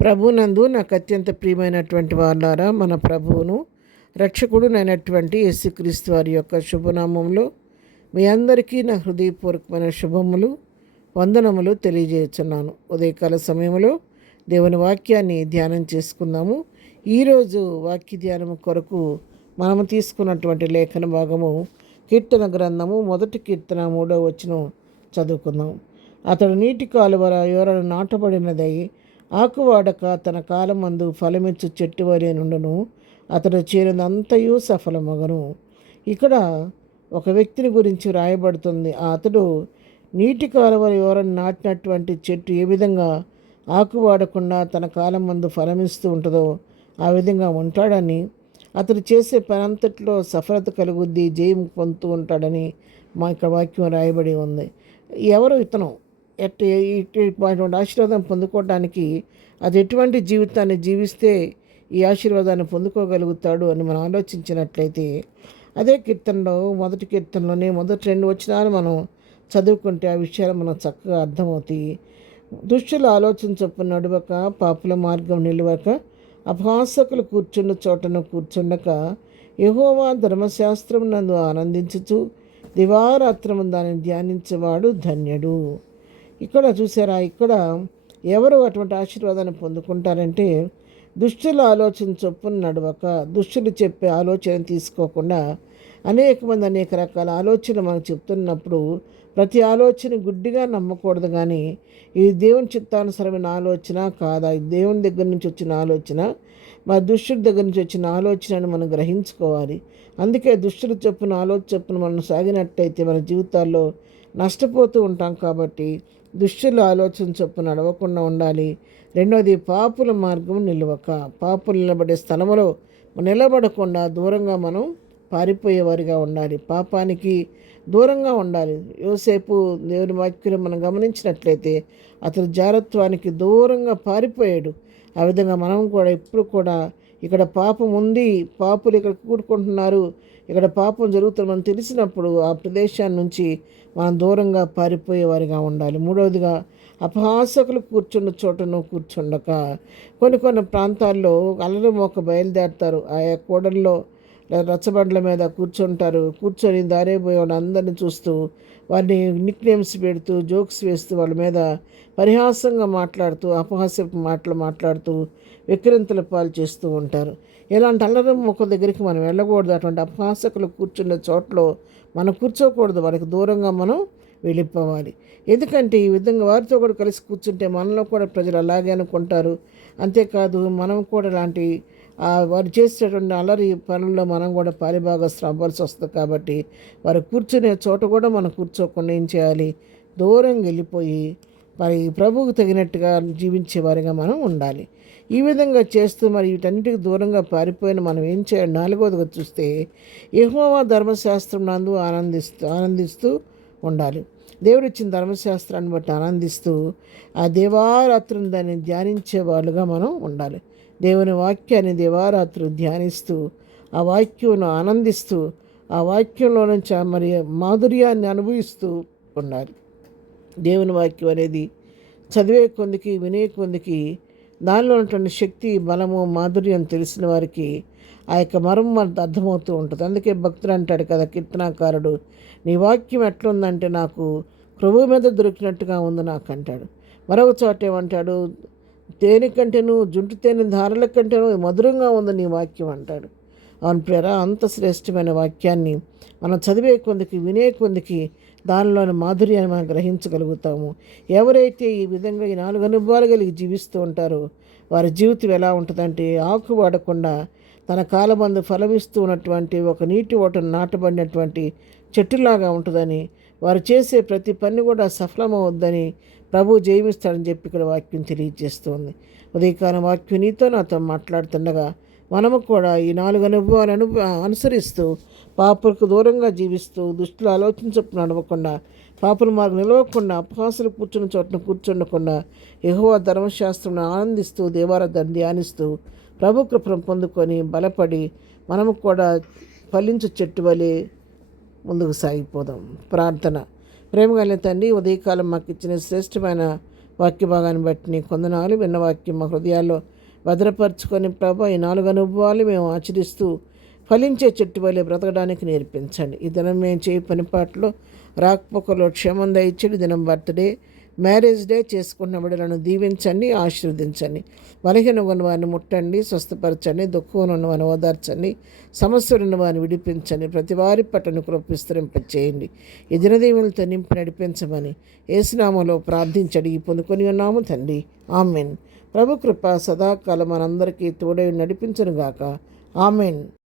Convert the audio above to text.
ప్రభునందు నాకు అత్యంత ప్రియమైనటువంటి వాళ్ళారా, మన ప్రభువును రక్షకుడునైనటువంటి యేసుక్రీస్తు వారి యొక్క శుభనామంలో మీ అందరికీ నా హృదయపూర్వకమైన శుభములు వందనములు తెలియజేస్తున్నాను. ఉదయకాల సమయంలో దేవుని వాక్యాన్ని ధ్యానం చేసుకుందాము. ఈరోజు వాక్య ధ్యానం కొరకు మనము తీసుకున్నటువంటి లేఖన భాగము కీర్తన గ్రంథము 1 కీర్తన 3వ వచనం చదువుకుందాం. అతడు నీటి కాలువ యోరను నాటబడినదై ఆకువాడక తన కాలమందు ఫలమిచ్చు చెట్టు వలె నుండును, అతడు చేరినంతయు సఫలమగను. ఇక్కడ ఒక వ్యక్తిని గురించి రాయబడుతుంది. అతడు నీటి కాలువ యోరను నాటినటువంటి చెట్టు ఏ విధంగా ఆకువాడకుండా తన కాలం మందు ఫలమిస్తూ ఉంటుందో ఆ విధంగా ఉంటాడని, అతడు చేసే పనంతట్లో సఫలత కలుగుద్ది, జయం పొందుతూ ఉంటాడని మా ఇక్కడ వాక్యం రాయబడి ఉంది. ఎవరు ఇతను ఇటువంటి ఆశీర్వాదం పొందుకోవడానికి అది ఎటువంటి జీవితాన్ని జీవిస్తే ఈ ఆశీర్వాదాన్ని పొందుకోగలుగుతాడు అని మనం ఆలోచించినట్లయితే, అదే కీర్తనలో 1 కీర్తనలోనే మొదటి 2 వచనాలు మనం చదువుకుంటే ఆ విషయాలు మనకు చక్కగా అర్థమవుతాయి. దుష్టుల ఆలోచన చొప్పున నడువక, పాపుల మార్గం నిలువక, అపహాసకులు కూర్చున్న చోటను కూర్చుండక, యెహోవా ధర్మశాస్త్రం నందు ఆనందించుచు దివారాత్రము దానిని ధ్యానించేవాడు ధన్యుడు. ఇక్కడ చూసారా, ఇక్కడ ఎవరు అటువంటి ఆశీర్వాదాన్ని పొందుకుంటారంటే, దుష్టుల ఆలోచన చొప్పున నడవక, దుష్టులు చెప్పే ఆలోచన తీసుకోకుండా, అనేక మంది అనేక రకాల ఆలోచనలు మనకు చెప్తున్నప్పుడు ప్రతి ఆలోచన గుడ్డిగా నమ్మకూడదు. కానీ ఇది దేవుని చిత్తానుసరమైన ఆలోచన కాదా, ఇది దేవుని దగ్గర నుంచి వచ్చిన ఆలోచన, మా దుష్టుడి దగ్గర నుంచి వచ్చిన ఆలోచనని మనం గ్రహించుకోవాలి. అందుకే దుష్టులు చొప్పున ఆలోచన చొప్పున మనం సాగినట్టయితే మన జీవితాల్లో నష్టపోతూ ఉంటాం. కాబట్టి దుష్టుల ఆలోచన చొప్పున నడవకుండా ఉండాలి. రెండవది, పాపుల మార్గం నిలవక, పాపులు నిలబడే స్థలంలో నిలబడకుండా దూరంగా మనం పారిపోయేవారిగా ఉండాలి. పాపానికి దూరంగా ఉండాలి. యోసేపు దేవుని వాక్యం మనం గమనించినట్లయితే అతని జారత్వానికి దూరంగా పారిపోయాడు. ఆ విధంగా మనం కూడా ఎప్పుడు కూడా ఇక్కడ పాపం ఉంది, పాపులు ఇక్కడ కూడుకుంటున్నారు, ఇక్కడ పాపం జరుగుతుందని తెలిసినప్పుడు ఆ ప్రదేశాన్ని నుంచి మనం దూరంగా పారిపోయేవారిగా ఉండాలి. మూడవదిగా, అపహాసకులు కూర్చున్న చోటను కూర్చుండక. కొన్ని ప్రాంతాల్లో అల్లరి మోక బయలుదేరుతారు. ఆయా కూడల్లో రచ్చబండ్ల మీద కూర్చుంటారు. కూర్చొని దారేపోయే వాళ్ళు అందరినీ చూస్తూ వారిని నిక్ నేమ్స్ పెడుతూ జోక్స్ వేస్తూ వాళ్ళ మీద పరిహాసంగా మాట్లాడుతూ అపహాస్యపు మాటలు మాట్లాడుతూ విక్రింతల పాలు చేస్తూ ఉంటారు. ఇలాంటి అల్లరి మొక్క దగ్గరికి మనం వెళ్ళకూడదు. అటువంటి అపహాసకులు కూర్చున్న చోట్లో మనం కూర్చోకూడదు. వాళ్ళకి దూరంగా మనం వెళ్ళిపోవాలి. ఎందుకంటే ఈ విధంగా వారితో కూడా కలిసి కూర్చుంటే మనలో కూడా ప్రజలు అలాగే అనుకుంటారు. అంతేకాదు మనం కూడా ఇలాంటి వారు చేసేటువంటి అల్లరి పనుల్లో మనం కూడా పాలిభాగస్తులు అవ్వాల్సి వస్తుంది. కాబట్టి వారు కూర్చునే చోట కూడా మనం కూర్చోకుండా ఏం చేయాలి, దూరంగా వెళ్ళిపోయి మరి ప్రభువుకు తగినట్టుగా జీవించే వారిగా మనం ఉండాలి. ఈ విధంగా చేస్తూ మరి వీటన్నిటికి దూరంగా పారిపోయిన మనం ఏం చేయాలి? 4వదిగా చూస్తే, యెహోవా ధర్మశాస్త్రం నందు ఆనందిస్తూ ఉండాలి. దేవుడిచ్చిన ధర్మశాస్త్రాన్ని బట్టి ఆనందిస్తూ ఆ దేవారాత్రుని దాన్ని ధ్యానించే వాళ్ళుగా మనం ఉండాలి. దేవుని వాక్యాన్ని దేవారాత్రులు ధ్యానిస్తూ ఆ వాక్యం ఆనందిస్తూ ఆ వాక్యంలో నుంచి మరి మాధుర్యాన్ని అనుభవిస్తూ ఉండాలి. దేవుని వాక్యం అనేది చదివే కొందికి వినే కొందికి దానిలో ఉన్నటువంటి శక్తి, బలము, మాధుర్యం తెలిసిన వారికి ఆ యొక్క మర్మం అర్థమవుతూ ఉంటుంది. అందుకే భక్తుడు అంటాడు కదా, కీర్తనాకారుడు, నీ వాక్యం ఎట్లుందంటే నాకు ప్రభువు మీద దొరికినట్టుగా ఉంది నాకు అంటాడు. మరొక చోట ఏమంటాడు, తేనె కంటేను జుంటు తేనె ధారల కంటేను మధురంగా ఉంది నీ వాక్యం అంటాడు. అవును ప్రియరా, అంత శ్రేష్టమైన వాక్యాన్ని మనం చదివే కొందికి వినే కొందికి దానిలోని మాధుర్యాన్ని మనం గ్రహించగలుగుతాము. ఎవరైతే ఈ విధంగా ఈ 4 అనుభవాలు కలిగి జీవిస్తూ ఉంటారో వారి జీవితం ఎలా ఉంటుందంటే, ఆకు వాడకుండా తన కాలమందు ఫలమిస్తూ ఉన్నటువంటి ఒక నీటి ఓటను నాటబడినటువంటి చెట్టులాగా ఉంటుందని, వారు చేసే ప్రతి పని కూడా సఫలమవుద్దని, ప్రభు జయమిస్తాడని చెప్పి ఇక్కడ వాక్యం తెలియజేస్తుంది. ఉదయకాలం వాక్యం నీతో నాతో మాట్లాడుతుండగా మనము కూడా ఈ 4 అనుభవాలను అనుసరిస్తూ పాపులకు దూరంగా జీవిస్తూ దుష్టుల ఆలోచన చొప్పున నడవకుండా, పాపుల మార్గం నిలవకుండా, అపహాసులు కూర్చున్న చోటను కూర్చుండకుండా, యెహోవా ధర్మశాస్త్రం ఆనందిస్తూ దేవారాధన ధ్యానిస్తూ ప్రభు కృపను పొందుకొని బలపడి మనము కూడా ఫలించు చెట్టు వలె ముందుకు సాగిపోదాం. ప్రార్థన. ప్రేమగల తండ్రి, ఉదయకాలం మాకు ఇచ్చిన శ్రేష్టమైన వాక్య భాగాన్ని బట్టి నీ కొందనాలు. విన్న వాక్యం మా హృదయాల్లో భద్రపరుచుకొని ప్రభా ఈ 4 అనుభవాలు మేము ఆచరిస్తూ ఫలించే చెట్టు వలె బ్రతకడానికి నేర్పించండి. ఈ దినం మేము చేయి పనిపాట్లో రాకపోకలో క్షేమం దయచేది. దినం బర్త్డే, మ్యారేజ్ డే చేసుకున్న బిడ్డలను దీవించండి, ఆశీర్వదించండి. బలహీన ఉన్న వారిని ముట్టండి, స్వస్థపరచండి. దుఃఖంలో ఉన్న వారిని ఓదార్చండి, సమస్యలు ఉన్న వారిని విడిపించండి. ప్రతి వారి పట్టను కృప విస్తరింపచేయండి. ఈ దినదీవులతో నింపి నడిపించమని యేసునామములో ప్రార్థించి అడిగి పొందుకొని ఉన్నాము తండ్రి, ఆమెన్. ప్రభు కృప సదాకాలం మనందరికీ తోడై నడిపించునుగాక, ఆమెన్.